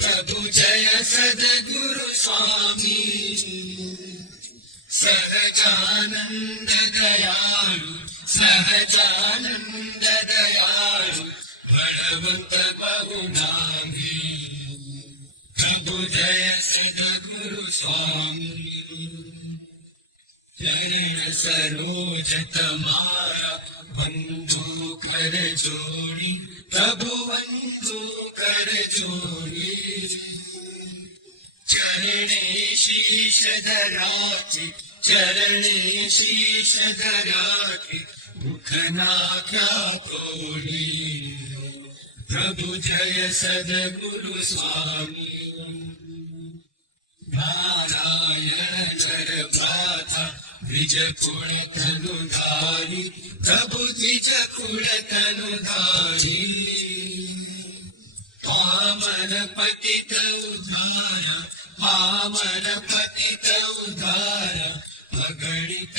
प्रभु जय सद्गुरु स्वामी सहजानंद दयालु सहजानंद दयालु बलवंत बहुनामी प्रभु जय सद्गुरु स्वामी चरण सरोज तमारा बंधु कर जोड़ी प्रभु बंधु कर जोड़ी चरणे शीश धराके चरणे शीश धराके मुखना क्या तोड़ी प्रभु जय सद्गुरु स्वामी नारायण भ्राता द्विज कुल तनुधारी प्रभु द्विज कुल तनुधारी पावन पतित उद्धार पावन पतित उद्धार अगणित